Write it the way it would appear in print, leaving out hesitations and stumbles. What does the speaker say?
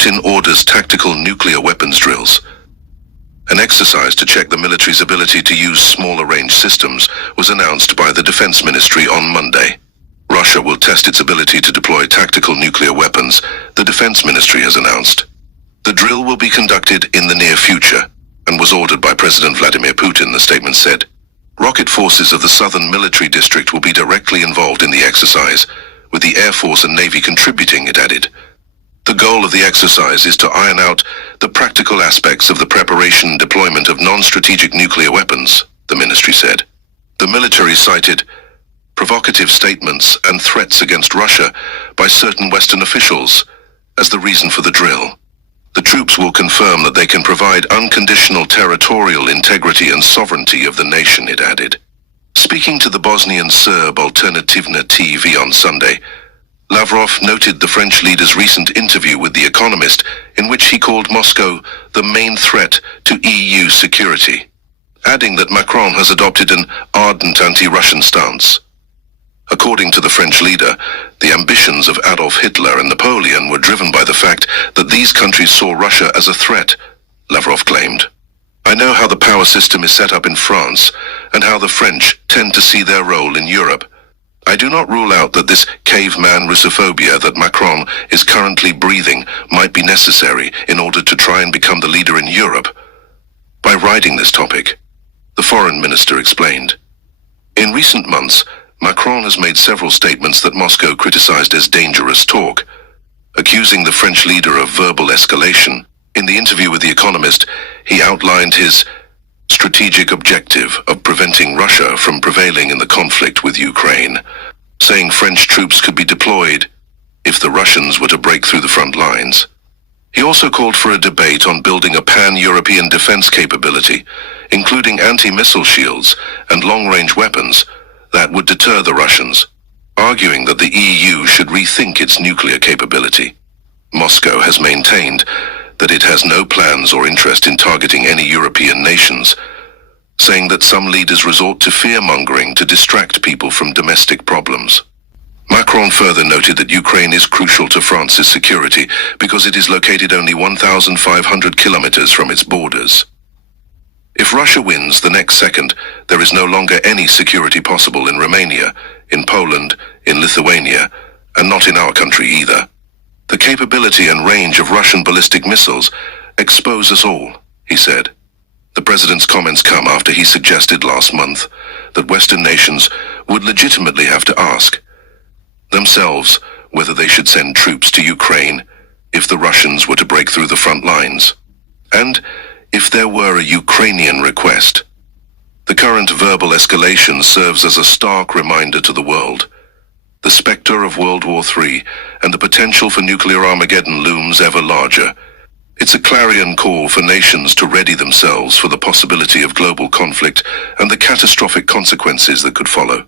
Putin orders tactical nuclear weapons drills. An exercise to check the military's ability to use smaller-range systems was announced by the Defense Ministry on Monday. Russia will test its ability to deploy tactical nuclear weapons, the Defense Ministry has announced. The drill will be conducted in the near future and was ordered by President Vladimir Putin, the statement said. Rocket forces of the Southern Military District will be directly involved in the exercise, with the Air Force and Navy contributing, it added. The goal of the exercise is to iron out the practical aspects of the preparation and deployment of non-strategic nuclear weapons, the ministry said. The military cited provocative statements and threats against Russia by certain Western officials as the reason for the drill. The troops will confirm that they can provide unconditional territorial integrity and sovereignty of the nation, it added. Speaking to the Bosnian Serb Alternativna TV on Sunday, Lavrov noted the French leader's recent interview with The Economist, in which he called Moscow the main threat to EU security, adding that Macron has adopted an ardent anti-Russian stance. According to the French leader, the ambitions of Adolf Hitler and Napoleon were driven by the fact that these countries saw Russia as a threat, Lavrov claimed. I know how the power system is set up in France and how the French tend to see their role in Europe. I do not rule out that this caveman Russophobia that Macron is currently breathing might be necessary in order to try and become the leader in Europe. By riding this topic, the foreign minister explained. In recent months, Macron has made several statements that Moscow criticized as dangerous talk, accusing the French leader of verbal escalation. In the interview with The Economist, he outlined his strategic objective of preventing Russia from prevailing in the conflict with Ukraine, saying French troops could be deployed if the Russians were to break through the front lines. He also called for a debate on building a pan-European defense capability, including anti-missile shields and long-range weapons that would deter the Russians, arguing that the EU should rethink its nuclear capability. Moscow has maintained that it has no plans or interest in targeting any European nations, saying that some leaders resort to fear-mongering to distract people from domestic problems. Macron further noted that Ukraine is crucial to France's security because it is located only 1,500 kilometers from its borders. If Russia wins the next second, there is no longer any security possible in Romania, in Poland, in Lithuania, and not in our country either. The capability and range of Russian ballistic missiles expose us all, he said. The president's comments come after he suggested last month that Western nations would legitimately have to ask themselves whether they should send troops to Ukraine if the Russians were to break through the front lines, and if there were a Ukrainian request. The current verbal escalation serves as a stark reminder to the world. The specter of World War III and the potential for nuclear Armageddon looms ever larger. It's a clarion call for nations to ready themselves for the possibility of global conflict and the catastrophic consequences that could follow.